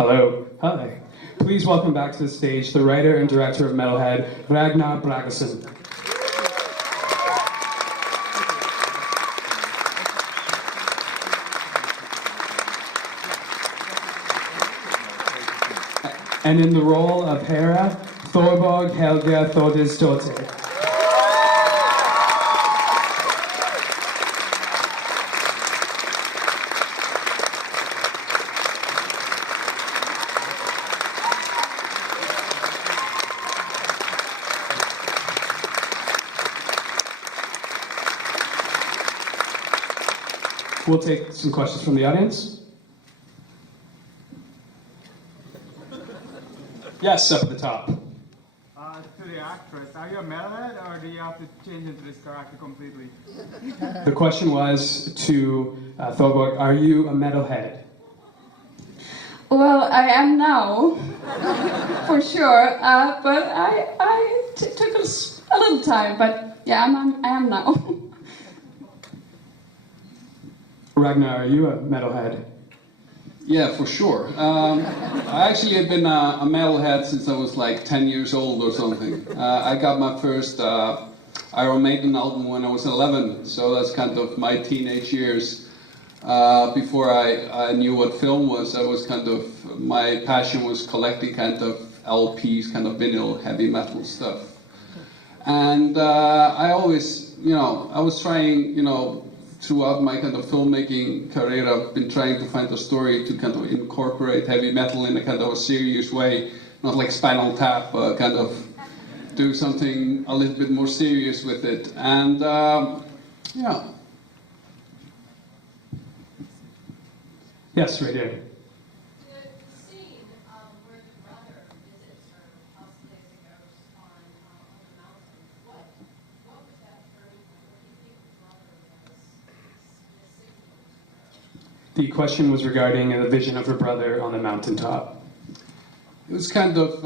Hello. Hi. Please welcome back to the stage the writer and director of Metalhead, Ragnar Bragason. And in the role of Hera, Thorborg Helga Thordisdottir. We'll take some questions from the audience. Yes, up at the top. To the actress, are you a metalhead or do you have to change into this character completely? The question was to Thorborg, are you a metalhead? Well, I am now, for sure, but I took a little time, but yeah, I am now. Ragnar, are you a metalhead? Yeah, for sure. I actually have been a metalhead since I was like 10 years old or something. I got my first Iron Maiden album when I was 11, so that's kind of my teenage years. Before I knew what film was, my passion was collecting kind of LPs, kind of vinyl, heavy metal stuff. And I always, I was trying, throughout my kind of filmmaking career, I've been trying to find a story to kind of incorporate heavy metal in a kind of a serious way, not like Spinal Tap, but kind of do something a little bit more serious with it. And yeah. Yes, right here. The scene where the brother visits her possibly as a ghost on the mountain, what was that turning point? What do you think the brother was signaling to her? The question was regarding the vision of her brother on the mountaintop. It was kind of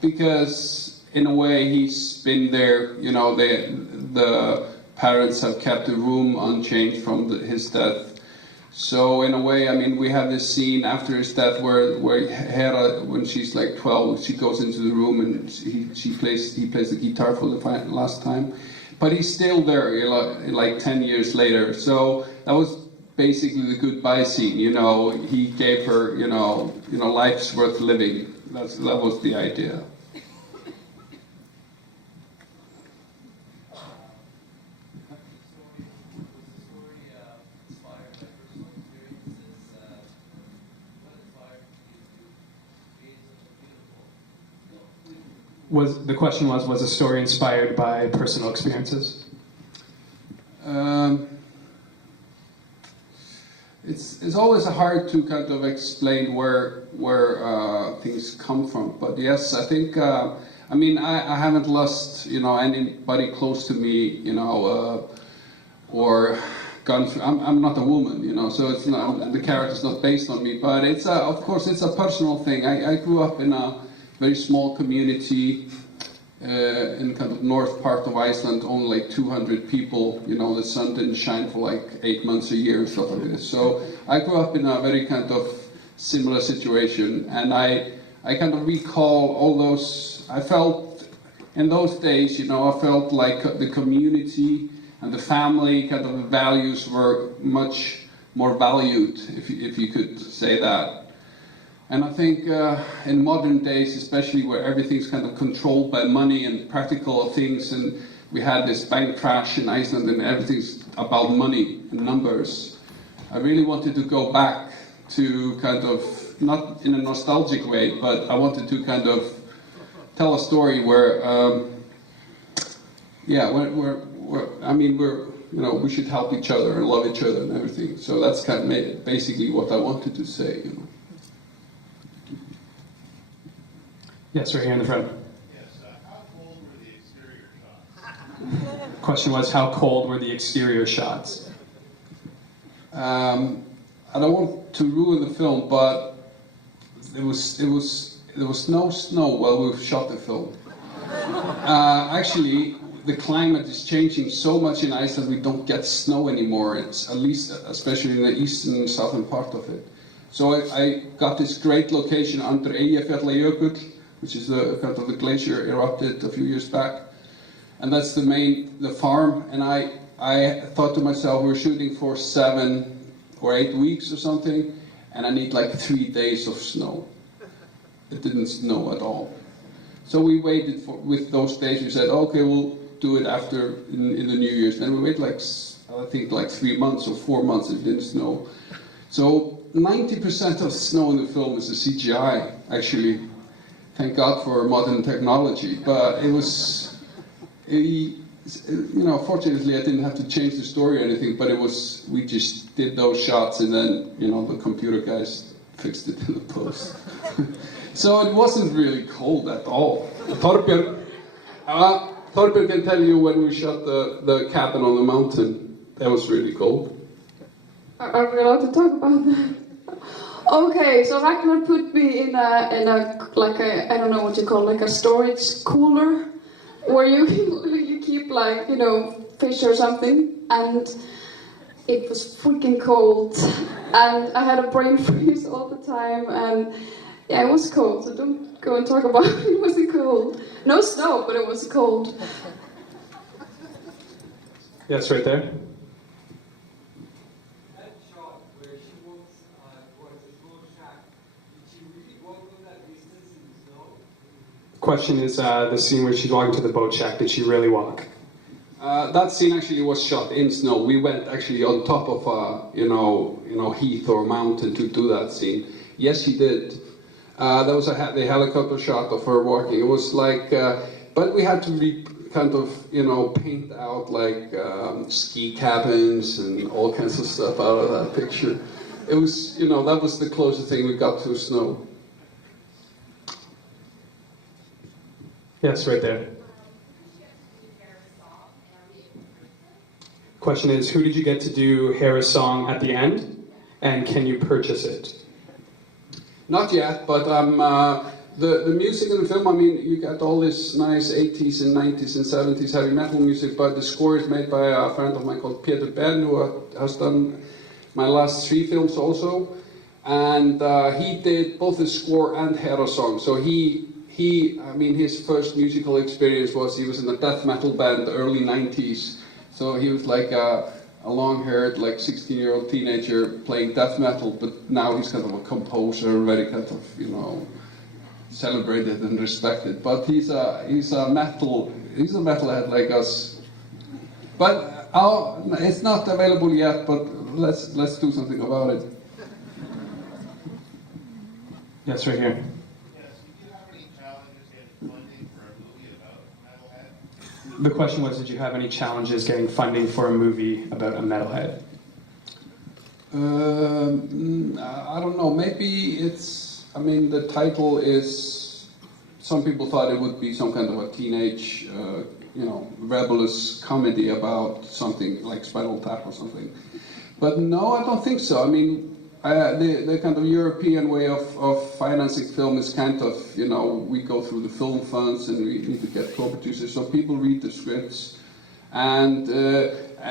because in a way he's been there, the parents have kept the room unchanged from his death. So in a way, I mean, we have this scene after his death where Hera, when she's like 12, she goes into the room and he plays the guitar for the last time, but he's still there, like 10 years later. So that was basically the goodbye scene. He gave her, life's worth living. That was the idea. The question was the story inspired by personal experiences? It's always hard to kind of explain where things come from, but yes, I think I haven't lost anybody close to me, or gone through. I'm not a woman, so it's not, the character's not based on me, but it's of course it's a personal thing. I grew up in a very small community in kind of north part of Iceland, only like 200 people. The sun didn't shine for like 8 months a year or stuff like this. So I grew up in a very kind of similar situation, and I kind of recall all those. I felt in those days, I felt like the community and the family kind of values were much more valued, if you could say that. And I think in modern days, especially where everything's kind of controlled by money and practical things, and we had this bank crash in Iceland and everything's about money and numbers, I really wanted to go back to kind of, not in a nostalgic way, but I wanted to kind of tell a story where, we should help each other and love each other and everything. So that's kind of basically what I wanted to say, Yes, right here in the front. Yes, how cold were the exterior shots? Question was, how cold were the exterior shots? I don't want to ruin the film, but there was no snow while we shot the film. Actually, the climate is changing so much in Iceland we don't get snow anymore. It's at least, especially in the eastern and southern part of it. So I got this great location under Eyjafjallajökull, which is the kind of the glacier erupted a few years back, and that's the farm. And I thought to myself, we're shooting for 7 or 8 weeks or something, and I need like 3 days of snow. It didn't snow at all. So we waited with those days. We said, okay, we'll do it after in the New Year's. Then we waited I think 3 months or 4 months. It didn't snow. So 90% of snow in the film is a CGI, actually. Thank God for modern technology. But it was, fortunately I didn't have to change the story or anything, but we just did those shots and then, the computer guys fixed it in the post. So it wasn't really cold at all. Thorbjörn can tell you when we shot the cabin on the mountain, that was really cold. Are we allowed to talk about that? Okay, so Ragnar put me in a I don't know what you call, like a storage cooler, where you keep fish or something, and it was freaking cold, and I had a brain freeze all the time, and yeah, it was cold, so don't go and talk about it. It wasn't cold. No snow, but it was cold. Yes, right there. That shot where she walks towards the small shack, did she really walk on that distance in the snow? Question is the scene where she's walking to the boat shack. Did she really walk? That scene actually was shot in snow. We went actually on top of a heath or mountain to do that scene. Yes, she did. That was the helicopter shot of her walking. It was but we had to paint out ski cabins and all kinds of stuff out of that picture. It was, that was the closest thing we got to snow. Yes, right there. Question is, who did you get to do Hera's song at the end, and can you purchase it? Not yet, but the music in the film, you got all this nice 80s and 90s and 70s heavy metal music, but the score is made by a friend of mine called Peter Ben, who has done my last 3 films also, and he did both the score and Hera song. So his first musical experience was he was in a death metal band, the early 90s, so he was like a long-haired, 16-year-old teenager playing death metal, but now he's kind of a composer, very kind of, celebrated and respected. But he's a metalhead like us. But it's not available yet, but let's do something about it. Yes, right here. Yes, did you have any challenges getting funding for a movie about Metalhead? The question was, did you have any challenges getting funding for a movie about a metalhead? I don't know, maybe the title is, some people thought it would be some kind of a teenage, rebellious comedy about something like Spinal Tap or something. But no, I don't think so. The kind of European way of financing film is kind of, we go through the film funds and we need to get co-producers, so people read the scripts. And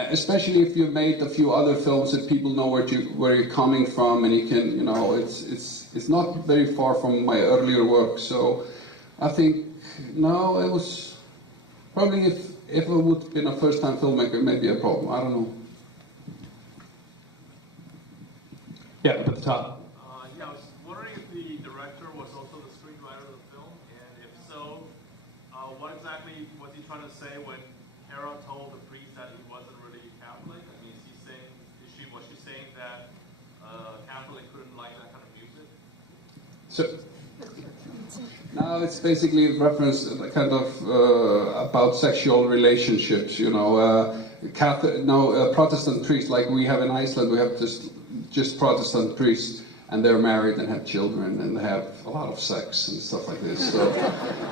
especially if you've made a few other films that people know where you're coming from, and you can, it's not very far from my earlier work. So I think, no, it was probably, if it would have been a first-time filmmaker, maybe a problem. I don't know. Yeah, up at the top. I was wondering if the director was also the screenwriter of the film, and if so, what exactly was he trying to say when Hera told the priest that he wasn't really Catholic? Was she saying that Catholic couldn't like that kind of music? So, now it's basically a reference kind of about sexual relationships, Protestant priests, like we have in Iceland, we have just Protestant priests, and they're married and have children and they have a lot of sex and stuff like this. So,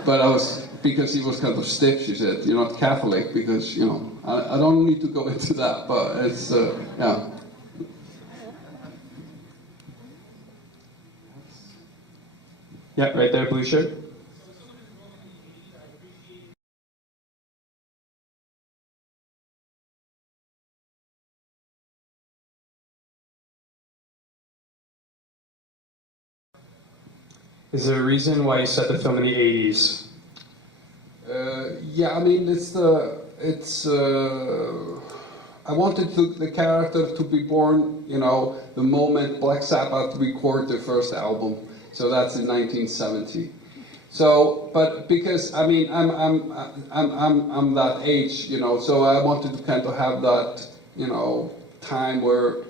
but because he was kind of stiff, she said, "You're not Catholic," because, I don't need to go into that, but it's, yeah. Yeah, right there, blue shirt. Is there a reason why you set the film in the 80s? Yeah, I mean, I wanted the character to be born, you know, the moment Black Sabbath recorded their first album. So that's in 1970. So, but because I mean, I'm that age, you know, so I wanted to kind of have that, you know, time where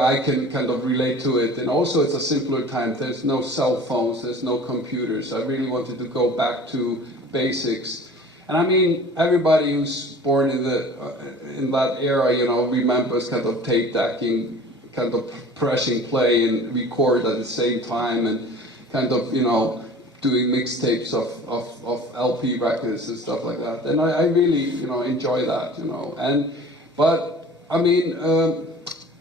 I can kind of relate to it, and also it's a simpler time. There's no cell phones, there's no computers. I really wanted to go back to basics. And I mean, everybody who's born in that era, you know, remembers kind of tape decking, kind of pressing play and record at the same time, and kind of, you know, doing mixtapes of LP records and stuff like that. And I really, you know, enjoy that, you know. But I mean,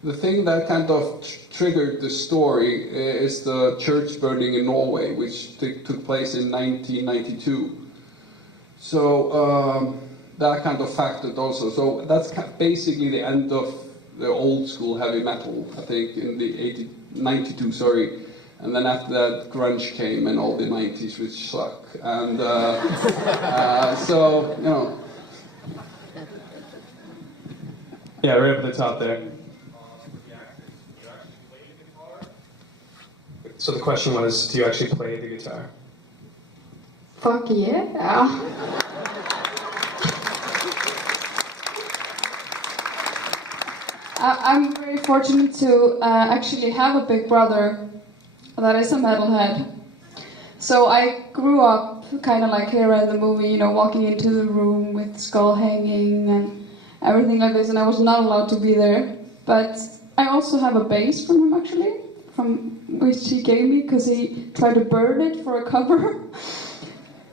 the thing that kind of triggered the story is the church burning in Norway, which took place in 1992. So that kind of factored also. So that's basically the end of the old school heavy metal, I think, in the 92, sorry. And then after that, grunge came and all the 90s, which suck. And so, you know. Yeah, right up at the top there. So the question was, do you actually play the guitar? Fuck yeah. I'm very fortunate to actually have a big brother that is a metalhead. So I grew up kind of like here in the movie, you know, walking into the room with skull hanging and everything like this, and I was not allowed to be there. But I also have a bass from him actually, from which he gave me because he tried to burn it for a cover.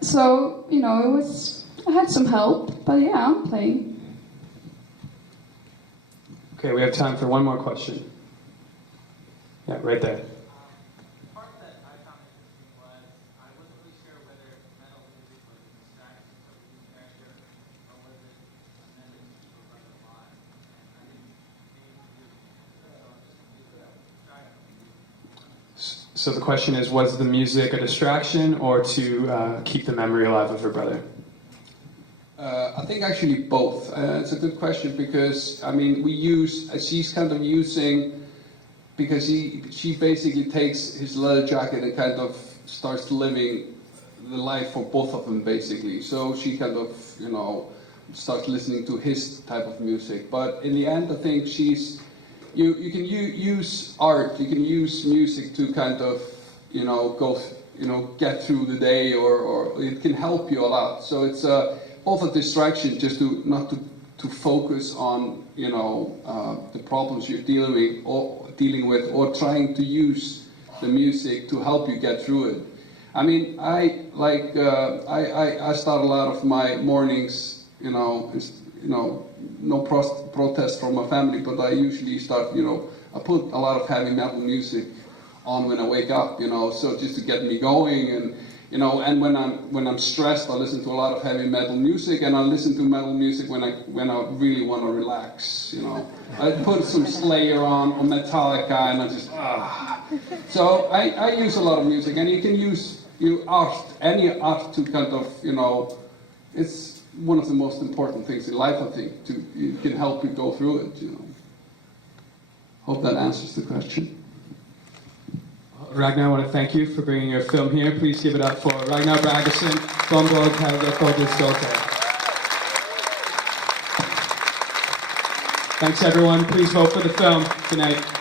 So, you know, I had some help, but yeah, I'm playing. Okay, we have time for one more question. Yeah, right there. Part that I found interesting was I wasn't really sure whether metal music was a distraction from the character or was it meant to keep a brother alive. And I didn't name the so I'm just going to do a distraction. So the question is, was the music a distraction or to keep the memory alive of her brother? I think actually both. It's a good question because, I mean, she's kind of using, because she basically takes his leather jacket and kind of starts living the life for both of them basically. So she kind of, you know, starts listening to his type of music. But in the end, I think you can use art, you can use music to kind of, you know, get through the day, or it can help you a lot. So it's both a distraction, just not to focus on, you know, the problems you're dealing with, or trying to use the music to help you get through it. I mean, I start a lot of my mornings, you know, no protest from my family, but I usually start, you know, I put a lot of heavy metal music on when I wake up, you know, so just to get me going. And you know, and when I'm stressed, I listen to a lot of heavy metal music, and I listen to metal music when I really want to relax. You know, I put some Slayer on or Metallica, and I just So I use a lot of music, and you can use any art to kind of, you know, it's one of the most important things in life, I think. It can help you go through it. You know. Hope that answers the question. Ragnar, I want to thank you for bringing your film here. Please give it up for Ragnar Bragason, Bombog Helga. Thanks everyone. Please vote for the film. Good night.